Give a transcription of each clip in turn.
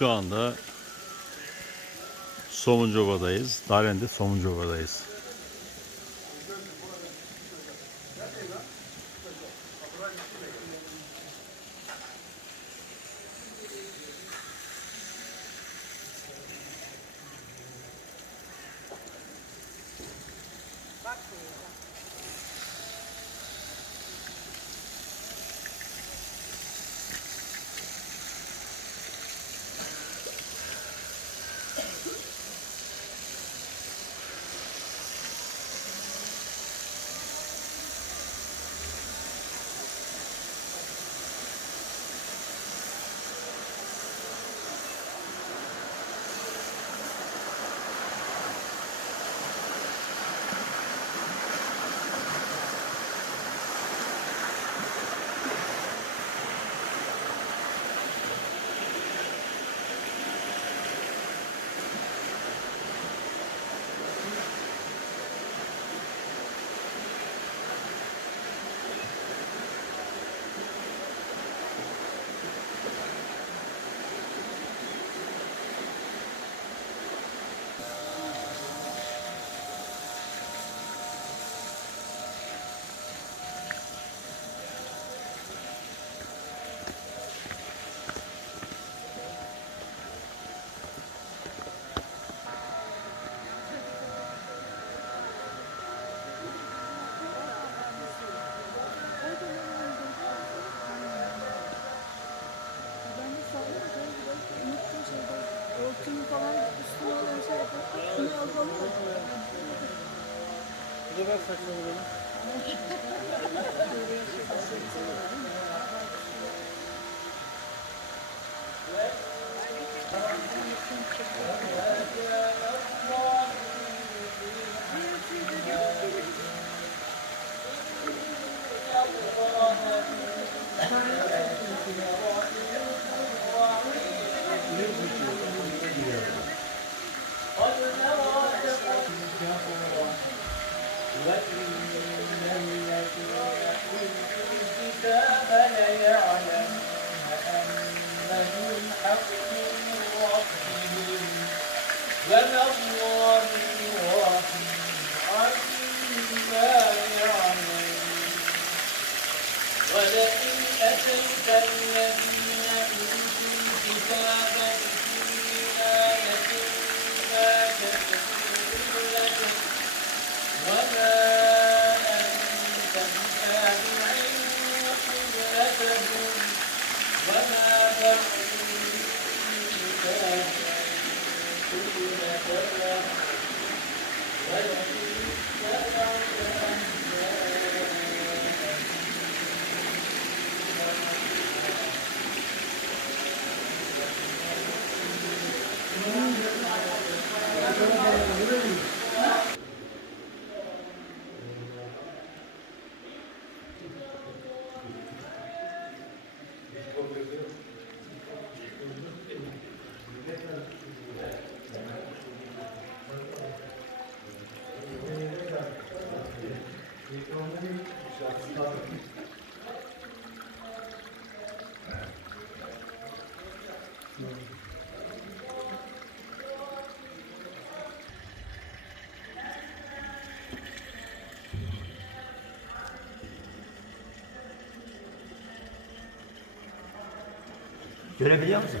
Şu anda Somuncova'dayız. Daren'de Somuncova'dayız. থাকলে ولئن أتيت الذين أوتوا الكتاب بكل آية ما تكفرون لك وما أنت بتابع قبلتهم وما بعضهم بتابع قبلتهم ولئن Görebiliyor musun?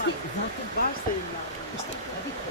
İşte zaten varsayımlar. İşte tabii ki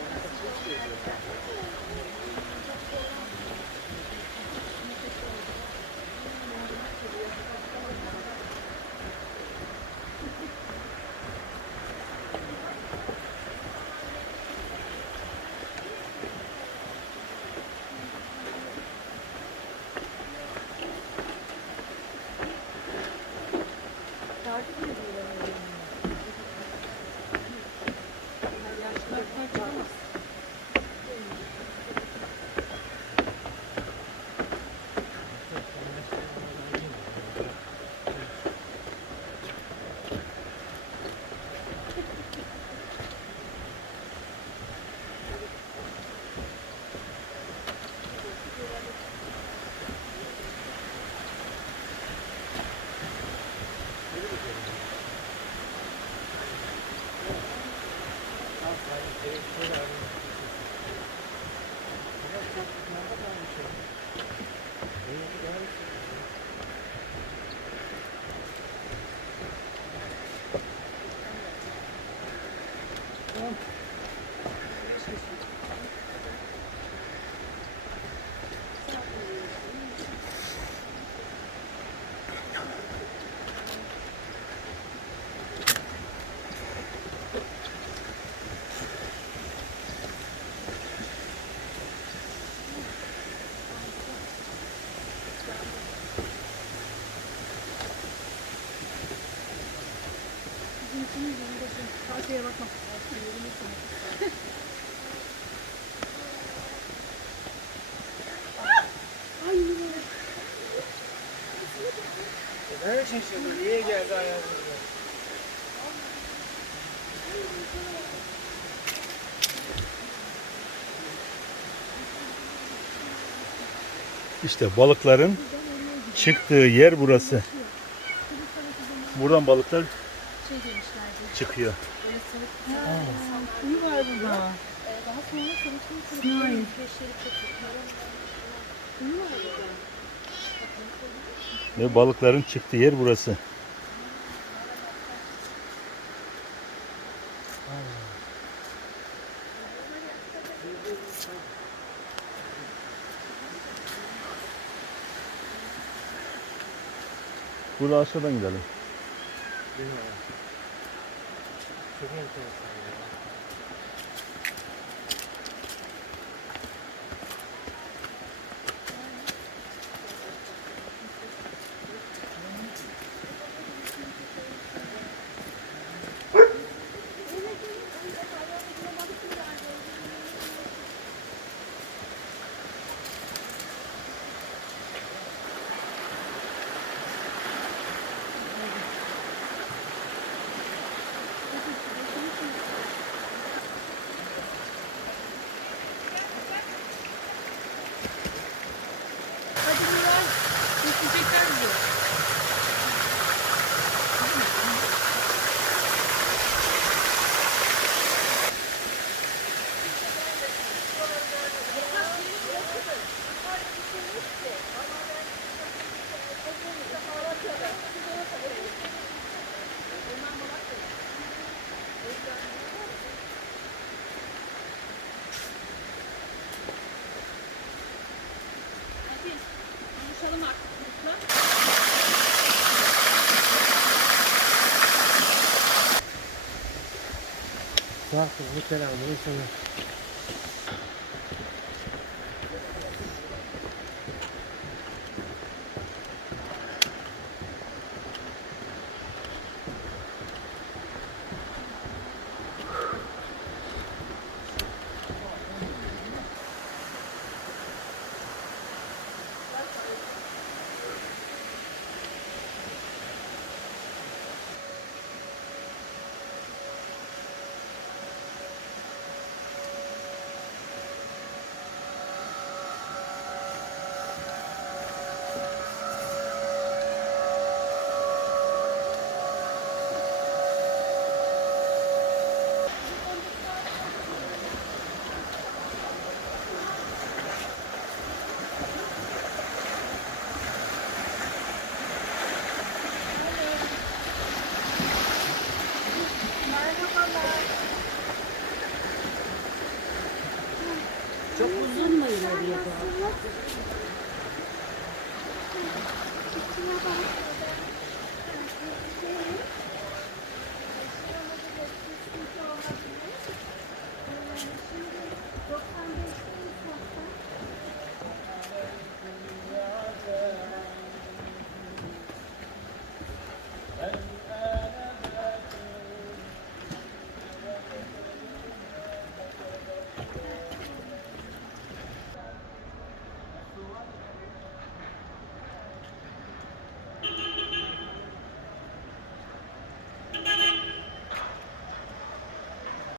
Yanındasın. Arkaya bakma. Arkaya yürümüşsün. Ne şaşırdın? Niye geldi? İşte balıkların çıktığı yer burası. Buradan balıklar Şey demişlerdi. çıkıyor. Böyle sarık. Kuyu var burada. Daha sonra çok Kuyu var burada. Ve balıkların çıktığı yer burası. Burada aşağıdan gidelim. 随便可นี่ 主要是我们这两个东西呢。দিয়ে দেবো